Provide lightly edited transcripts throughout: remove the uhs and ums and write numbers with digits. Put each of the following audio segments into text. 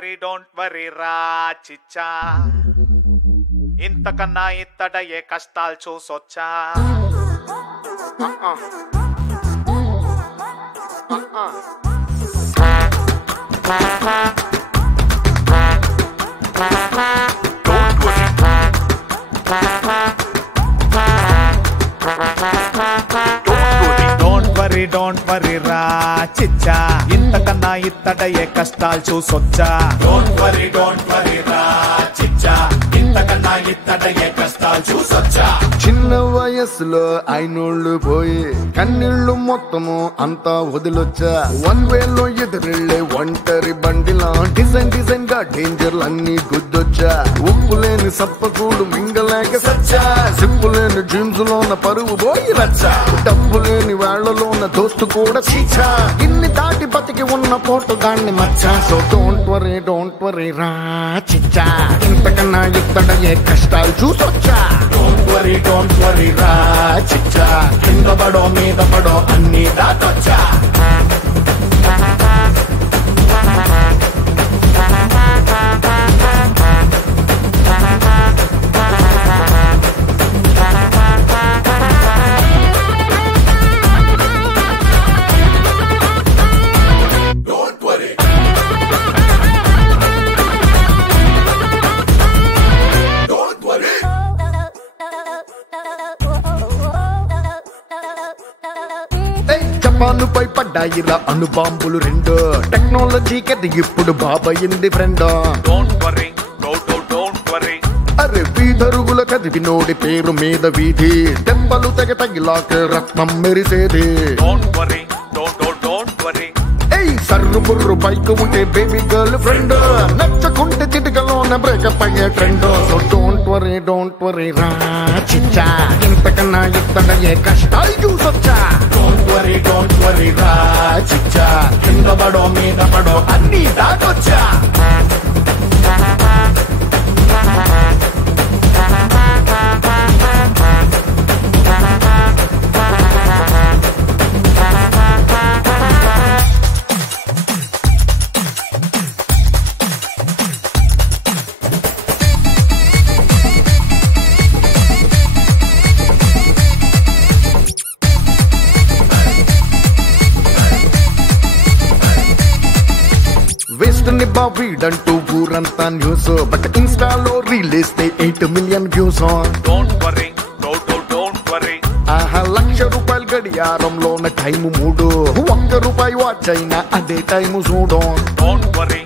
Don't worry రా చిచ్చా, ఇంతకన్నా ఇత్తడ ఏ కష్టాలు చూసొచ్చా. డోంట్ వరీ రా చిచ్చా, ఇంతకన్నా ఇత్తడ ఏ కష్టాలు చూసొచ్చా. డోంట్ వరీ రా చిచ్చా, ఇంతకన్నా ఇత్తడ ఏ కష్టాలు చూసొచ్చా. చిన్న వయసులో అయినోళ్ళు పోయి కన్నీళ్లు మొత్తము అంతా వదిలొచ్చా. వన్ వేలో ఎదురెళ్ళే ఒంటరి బండిలా డిజైన్ గా డేంజర్లన్నీ గుద్దొచ్చా. ఉప్పు లేని సప్పకూడు మింగలేక సచ్చా, సిప్పు లేని జీన్స్ లోన పరువు పోయి రచ్చా. డబ్బు లేని వేళ్లలోన దోస్తు కూడా చీచా. ఇన్ని దాటి బతికి ఉన్న పోటుగాన్ని మచ్చా. సో డోంట్ వరీ రా చిచ్చా, ఇంతకన్నా ఇత్తడ ఏ కష్టాలు చూసొచ్చా. డోంట్ వరీ రా చిచ్చా, కింద పడో మీద పడో అన్ని దాటొచ్చా. జపానుపై పడ్డాయిరా అణుబాంబులు రెండు, టెక్నాలజీకి అది ఇప్పుడు బాబయింది ఫ్రెండ్. అరే వీధరుగుల కదివి నోడి పేరు మీద వీధి, దెబ్బలు తగిలాక రత్నం మెరిసేది. సర్రు బుర్రు బైక్ ఉంటే బేబీ గర్ల్ ఫ్రెండ్, నచ్చకుంటే చిటికలోన బ్రేకప్ అయ్యే ట్రెండ్. సో డోంట్ వరీ రా చిచ్చా, ఇంతకన్నా ఇత్తడ ఏ కష్టాలు చూసొచ్చా. డోంట్ వరీ రా చిచ్చా, కింద పడో మీద పడో అన్ని దాటొచ్చా. వేస్ట్ ని బావీడంటూ ఊరంతా న్యూస్, బట్ ఇన్స్టాలో రీలేస్తే 8 మిలియన్ వ్యూస్. డోంట్ వరీ ఆహా, ₹1,00,000 గడియారంలోన టైము 3, ₹1 వాచ్ అయినా అదే టైము చూడు. డోంట్ వరీ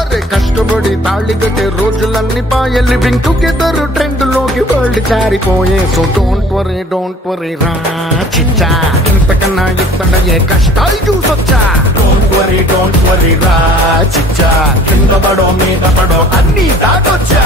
అరే కష్టపడి తాళి కట్టే రోజులన్నీ పాయ, లివింగ్ టుగెదర్ ట్రెండ్ లోకి వరల్డ్ జారిపోయే. సో డోంట్ వరీ రా చిచ్చా, ఇంతకన్నా ఇత్తడ ఏ కష్టాలు చూసొచ్చా. డోంట్ వరీ రా చిచ్చా, కింద పడో మీద పడో అన్ని దాటొచ్చా.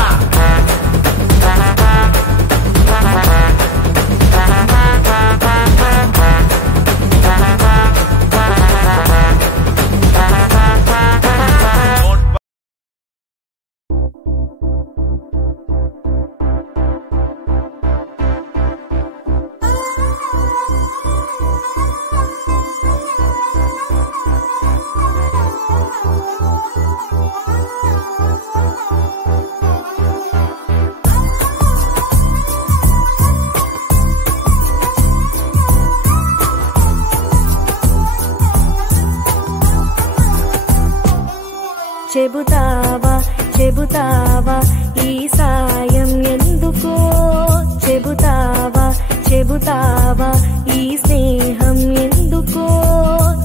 చెబుతావా ఈ సాయం ఎందుకో, చెబుతావా ఈ స్నేహం ఎందుకో.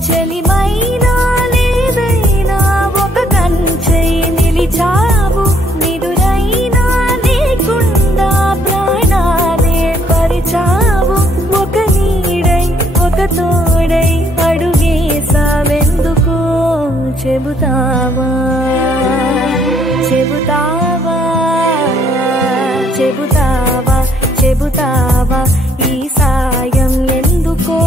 చలిమైనా లేదైనా ఒక కంచై నిలిచావు, నిదురైనా లేకుండా ప్రాణాలే పరిచావు. ఒక నీడై ఒక తోడై అడుగేసావెందుకో. చెబుతావా ఈ సాయం ఎందుకో.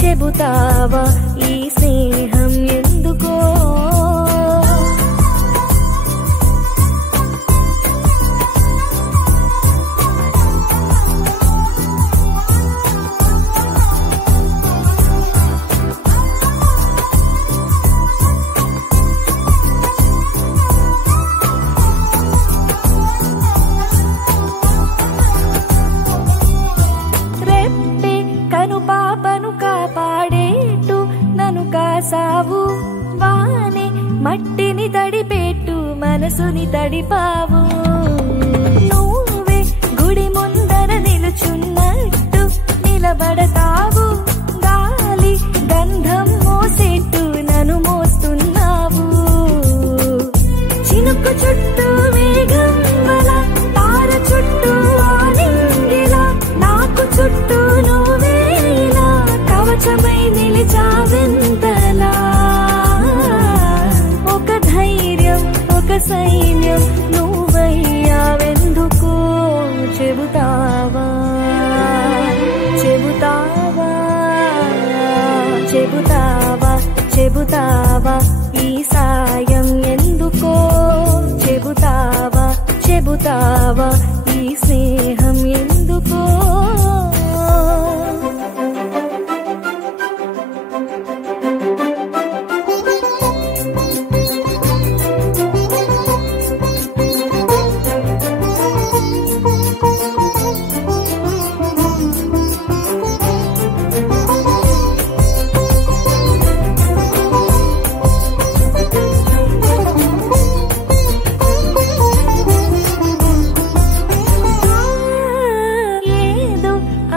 చెబుతావా ఈ స్నేహం ఎందుకో. మట్టిని తడిపెట్టు మనసుని తడిపావు నువ్వే గుడి ముందర నిలుచున్నట్టు నిలబడతావు గాలి గంధం మోసేట్టు నన్ను మోస్తున్నావు చినుకు చుట్టూ వేగం వల తార చుట్టూ ఆలింగిలా నాకు చుట్టూ నువ్వే ఇలా కవచమై నిలిచావెంతలా ఒక ధైర్యం ఒక సైన్యం నువ్వయ్యావెందుకు చెబుతావా చెబుతావా చెబుతావా చెబుతావా ఈ సాయం ఎందుకో చెబుతావా చెబుతావా ఈ స్నేహం ఎందుకో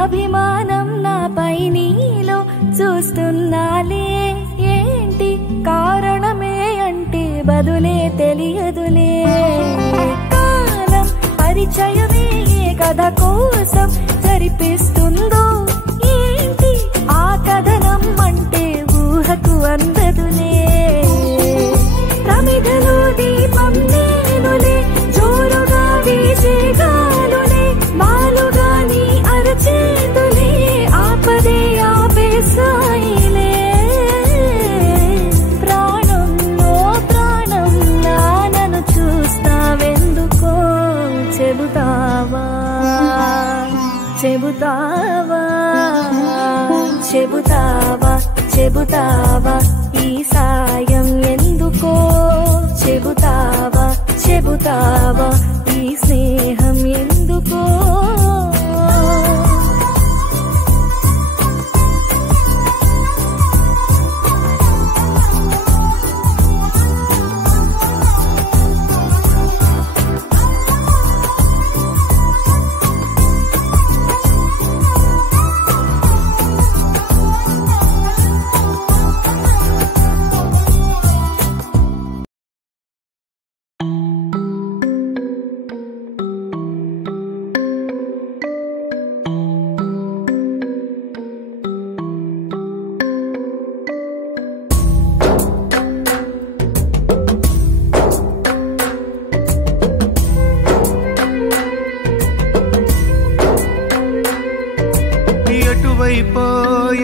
అభిమానం నాపై నీలో చూస్తున్నాలే ఏంటి కారణమే అంటే బదులే తెలియదులే కాలం పరిచయమే కథ కోసం జరిపిస్తుందో ఏంటి ఆ కథనం అంటే ఊహకు అందదులే ప్రమిదలో దీపం నేనులే జోరుగా వీసే గాలులే మాలుగా నీ అరచేతులే ఆపదే ఆపేసాయిలే ప్రాణంలో ప్రాణంలా నన్ను చూస్తావెందుకో చెబుతావా చెబుతావా చెబుతావా చెబుతావా ఈ సాయం ఎందుకో చెబుతావా చెబుతావా ఈ స్నేహం ఎందుకో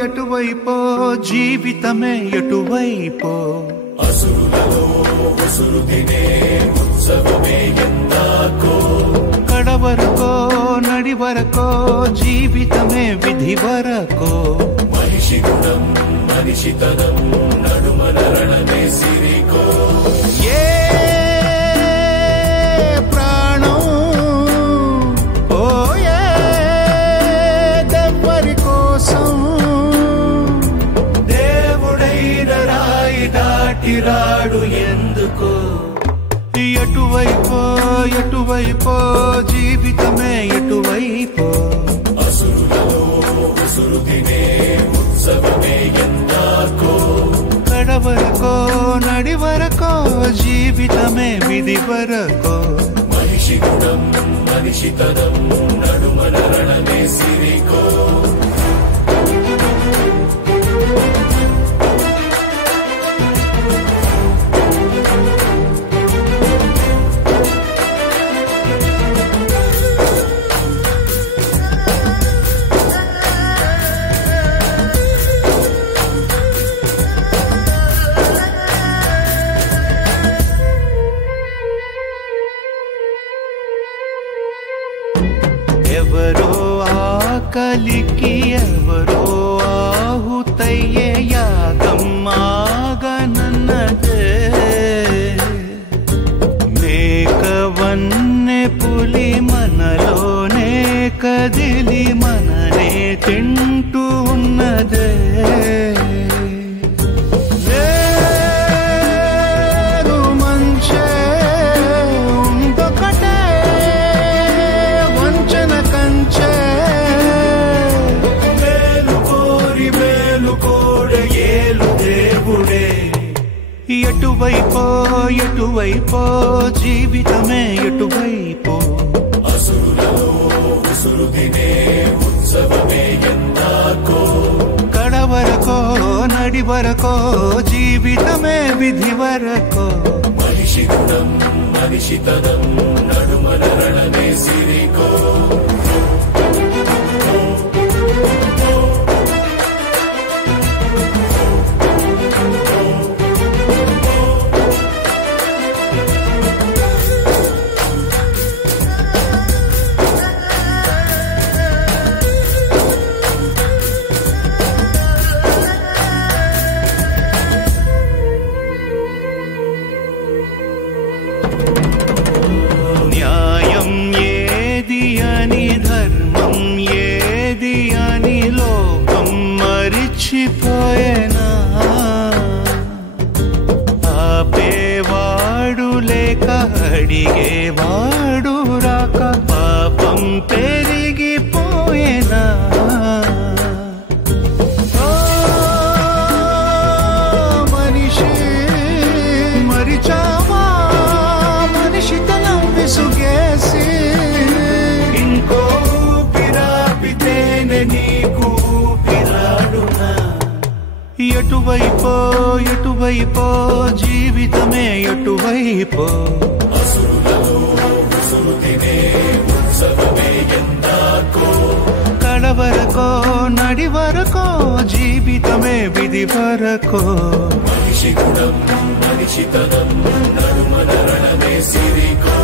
ఎటువైపో జీవితమే ఎటువైపో అసురులలో ఉసురు తినే ఉత్సవమే ఎందాకో కడవరకో నడివరకో జీవితమే విధి వరకో మనిషి గుణం మనిషితనం నడుమన రణమే సిరికో ఏ ప్రాణం పోయే దెవ్వరి కోసం దేవుడైన రాయి దాటిరాడు ఎందుకో ఎటువైపో జీవితమే ఎటువైపో అసురులలో ఉసురు తినే ఉత్సవమే ఎందాకో కడవరకో నడివరకో జీవితమే విధి వరకో మనిషి గుణం మనిషితనం నడుమన రణమే సిరికో ఎవరో ఆకలికి ఎవరో ఆహుతయ్యే యాగం ఆగనన్నదే మేకవన్నె పులి మనలోనే కదిలి మననే తింటూ ఉన్నదే ఎటువైపో ఎటువైపో జీవితమే ఎటువైపో కడవరకో నడివరకో జీవితమే విధి వరకో మనిషి గుణం మనిషితనం నడుమల రణమే సిరికో మరిచిపోయేనా ఆపేవాడు లేక అడిగేవాడు రాక పాపం పెరిగిపోయేనా మనిషి మరిచావా మనిషితనం విసుగేసి ఇంకో పిరాపితేనే నీకు ఎటువైపో ఎటువైపో జీవితమే ఎటువైపో కడవరకో నడివరకో జీవితమే విధి వరకో మనిషి గుణం మనిషితనం నడుమల రణమే సిరికో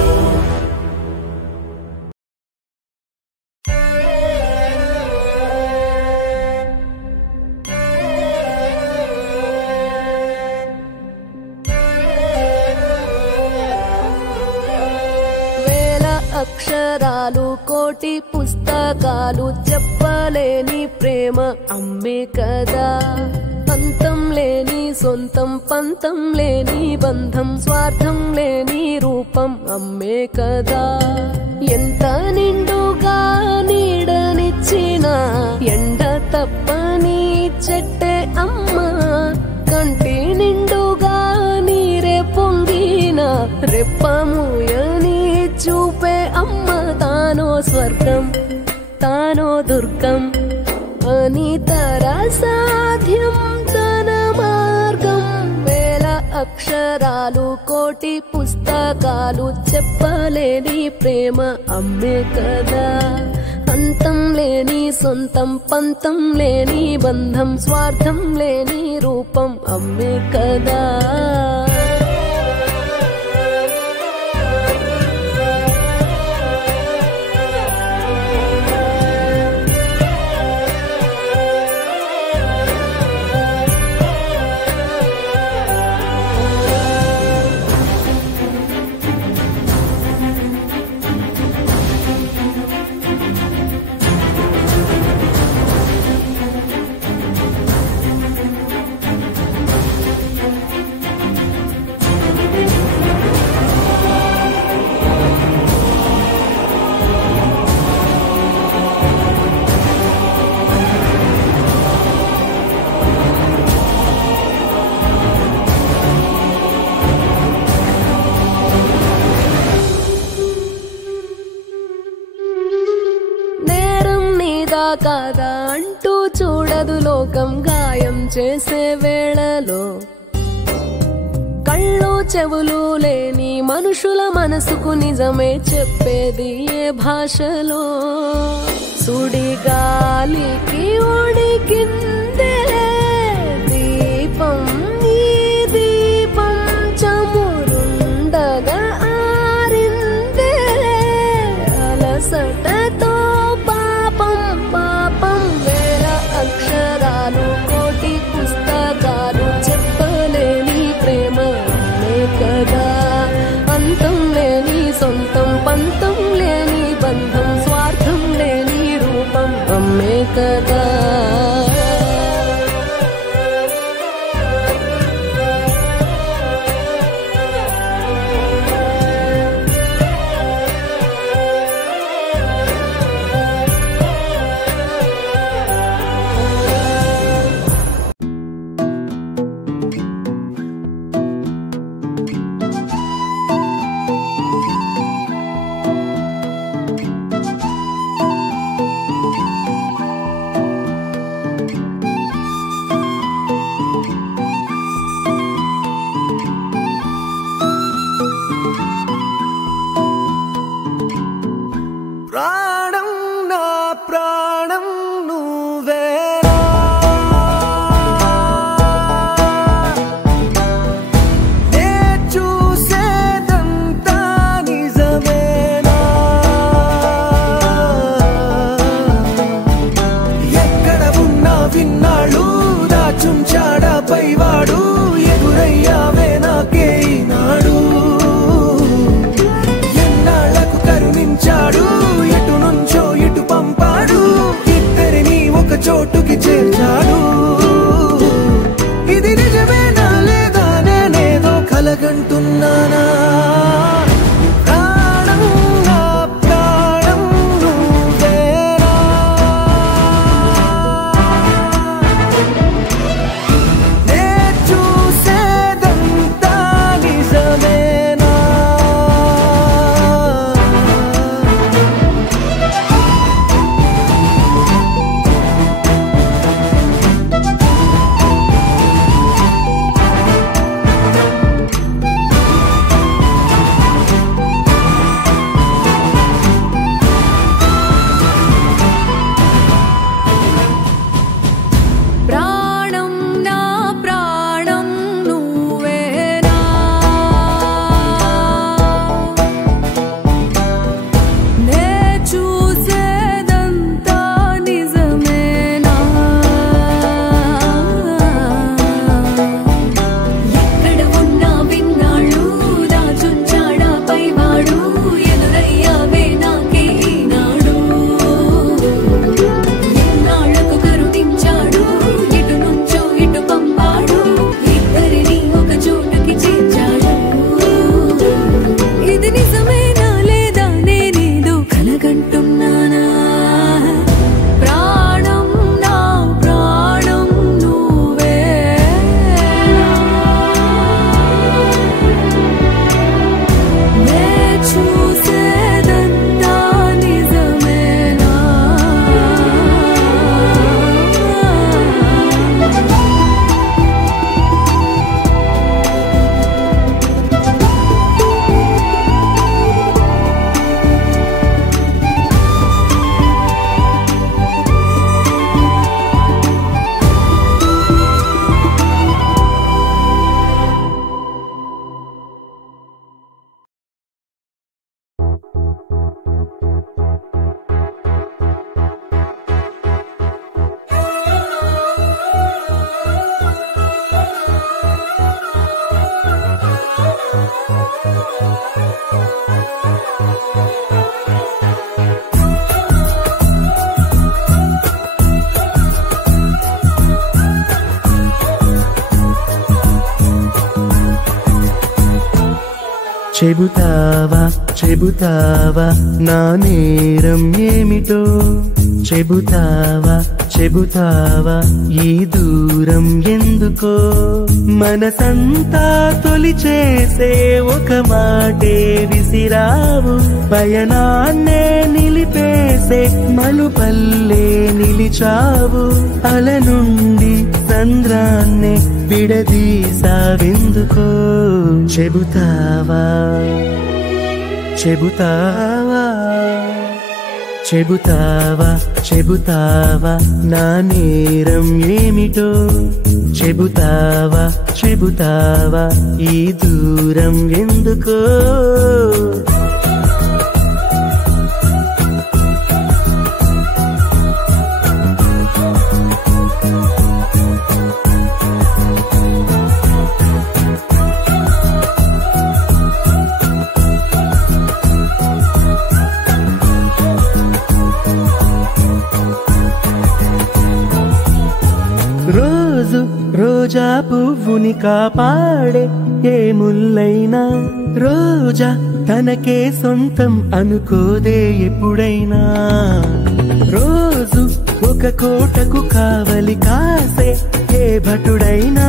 అక్షరాలు కోటి పుస్తకాలు చెప్పలేని ప్రేమ అమ్మే కదా అంతం లేని సొంతం పంతం లేని బంధం స్వార్థం లేని రూపం అమ్మే కదా ఎంత నిండుగా నీడనిచ్చిన ఎండ తప్పని చెట్టే అమ్మ కంటి నిండుగా నీరే పొంగిన రెప్పముయని చూపే అమ్మ తానో స్వర్గం తానో దుర్గం అని సాధ్యం తన మార్గం వేల అక్షరాలు కోటి పుస్తకాలు చెప్పలేని ప్రేమ అమ్మే కదా అంతం లేని సొంతం పంతం లేని బంధం స్వార్థం లేని రూపం అమ్మే కదా కాదా అంటూ చూడదు లోకం గాయం చేసే వేళలో కళ్ళు చెవులు లేని మనుషుల మనసుకు నిజమే చెప్పేది ఏ భాషలో సుడిగాలికి ఉడికిందే దీపం నీ దీపం చమురుండగా ఆరిందే అలసటతో అక్షరాలు కోటి పుస్తకాలు చెప్పలేని ప్రేమ అమ్మే కదా అంతం లేని సొంతం పంతం లేని బంధం స్వార్థం లేని రూపం అమ్మే కదా చోటుకి చేర్చాడు. ఇది నిజమేనా లేదా నేనేదో కలగంటున్నానా? ప్రాణం నా ప్రాణం నువ్వేనా? నే చూసేదంతా నిజమేనా? ప్రాణం నా ప్రాణం నువ్వేనా? నే చూసేదంతా నిజమేనా? ఎక్కడ ఉన్నా విన్నాడు దాచుంచాడా పైవాడు ఎదురయ్యావే నాకే ఈనాడు. ఎన్నాళ్లకు కరుణించాడు ఇటు నుంచో ఇటు పంపాడు ఇద్దరిని ఒక చోటుకి చేర్చాడు. ఇది నిజమేనా లేదా నేనేదో కలగంటున్నానా? ప్రాణం నా ప్రాణం నువ్వేనా? నే చూసేదంతా నిజమేనా? చెబుతావా చెబుతావా నా నేరం ఏమిటో? చెబుతావా చెబుతావా ఈ దూరం ఎందుకో? మనసంతా తొలి చేసే ఒక మాటే విసిరావు, పయనాన్నే నిలిపేసే మలుపల్లే నిలిచావు. అల నుండి సంద్రాన్నే విడదీసావెందుకో? చెబుతావా చెబుతావా చెబుతావా చెబుతావా నా నేరం ఏమిటో? చెబుతావా చెబుతావా ఈ దూరం ఎందుకో? రోజు రోజా పువ్వుని కాపాడే ఏ ముల్లైనా రోజా తనకే సొంతం అనుకోదే ఎప్పుడైనా. రోజు ఒక కోటకు కావలి కాసే ఏ భటుడైనా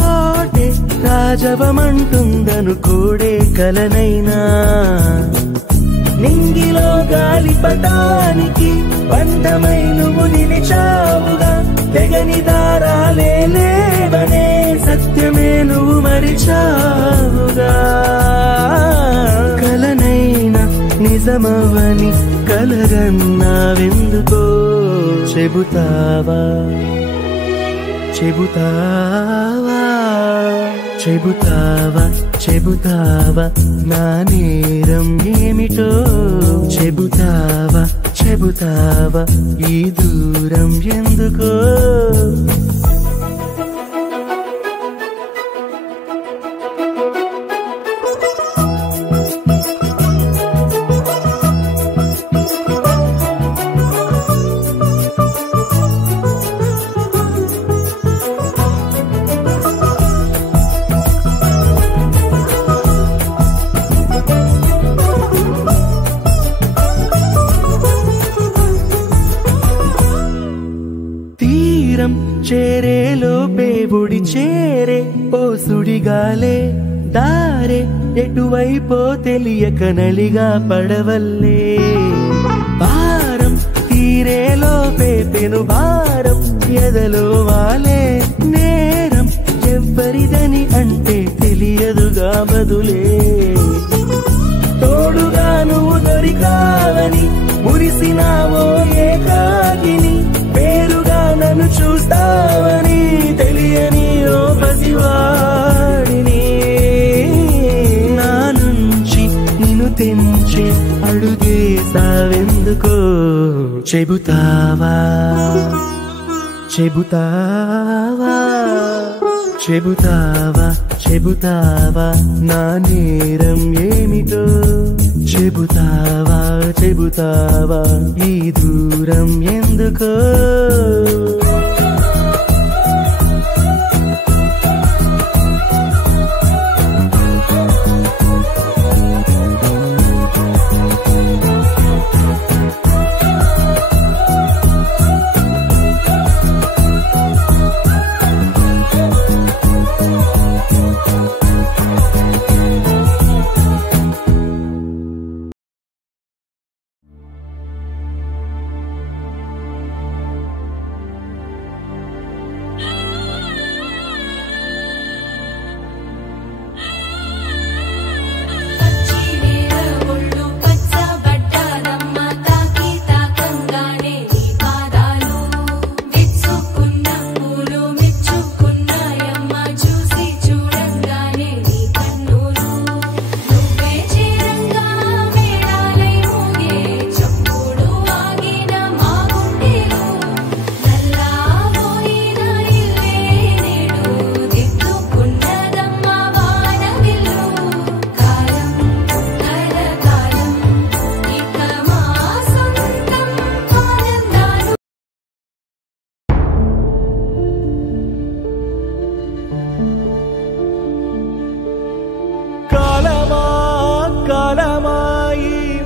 కోటే రాజవమంటుందనుకోడే కలనైనా. నింగిలో గాలిపటానికి బంధమై నువ్వు నిలిచావుగా, తెగని దారాలే లేవనే సత్యమే నువ్వు మరిచావుగా. కలనైనా నిజమవని కలగన్నావెందుకో? చెబుతావా చెబుతావా చెబుతావా చెబుతావా నా నేరం ఏమిటో? చెబుతావా చెబుతావా ఈ దూరం ఎందుకో? తీరం చేరేలోపే ఒడి చేరే ఓ సుడిగాలే దారే ఎటువైపో తెలియక నలిగా పడవల్లే భారం తీరేలోపే పెను భారం ఎదలో వాలే నేరం ఎవ్వరిదని అంటే తెలియదుగా బదులే తోడుగా నువ్వు దొరికావని మురిసినావో ఏకాకిని పేరుగా నన్ను చూస్తావని తెలియని ఓ పసివాడిని నా నుంచి నిన్ను తెంచి అడుగేసావెందుకో చెబుతావా చెబుతావా చెబుతావా చెబుతావా నా నేరం ఏమిటో చెబుతావా చెబుతావా ఈ దూరం ఎందుకో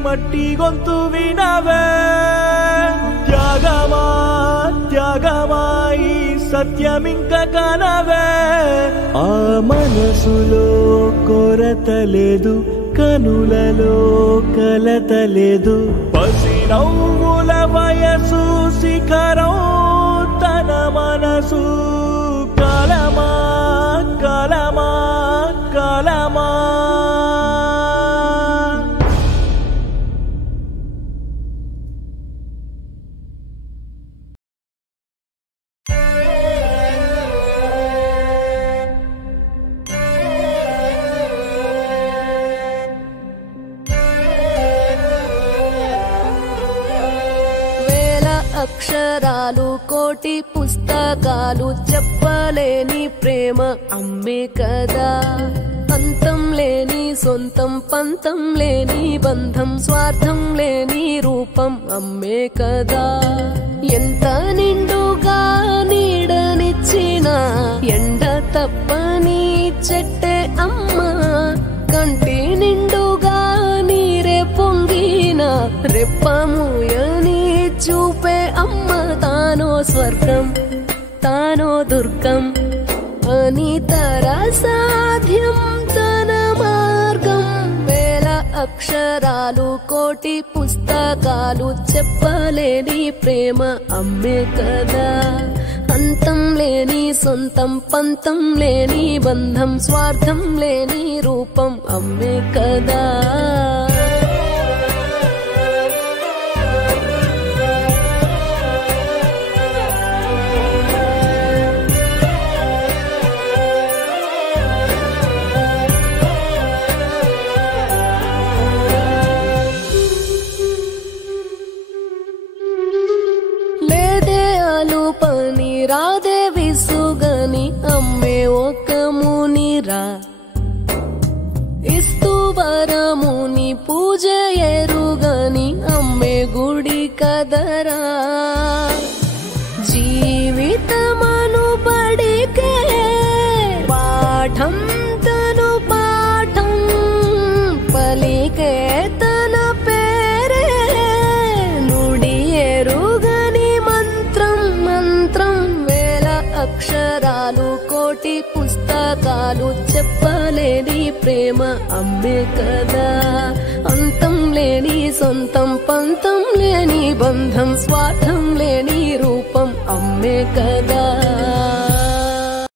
మట్టి గొంతు వినవే త్యాగమా త్యాగమాయి సత్యమింక కనవే ఆ మనసులో కొరత లేదు కనులలో కలత లేదు పసి నవ్వుల వయసు శిఖరం తన మనసు కలమా కలమా కలమా అక్షరాలు కోటి పుస్తకాలు చెప్పలేని ప్రేమ అమ్మే కదా అంతం లేని సొంతం పంతం లేని బంధం స్వార్థం లేని రూపం అమ్మే కదా ఎంత నిండుగా నీడనిచ్చిన ఎండ తప్పని చెట్టే అమ్మ కంటి నిండుగా నీరే పొంగిన రెప్పముయని చూపే అమ్మ తానో స్వర్గం తానో దుర్గం అని సాధ్యం తన మార్గం వేల అక్షరాలు కోటి పుస్తకాలు చెప్పలేని ప్రేమ అమ్మే కదా అంతం లేని సొంతం పంతం లేని బంధం స్వార్థం లేని రూపం అమ్మే కదా పని రాదే విసుగని అమ్మే ఒక మునిరా ఇస్తూ వరముని పూజ ఎరుగని అమ్మే గుడి కదరా జీవితమను బడికే పాఠం తను పాఠం పలికే తన పేరే నుడి ఎరుగని మంత్రం మంత్రం పుస్తకాలు చెప్పలేని ప్రేమ అమ్మే కదా. అంతం లేని సొంతం, పంతం లేని బంధం, స్వార్థం లేని రూపం అమ్మే కదా.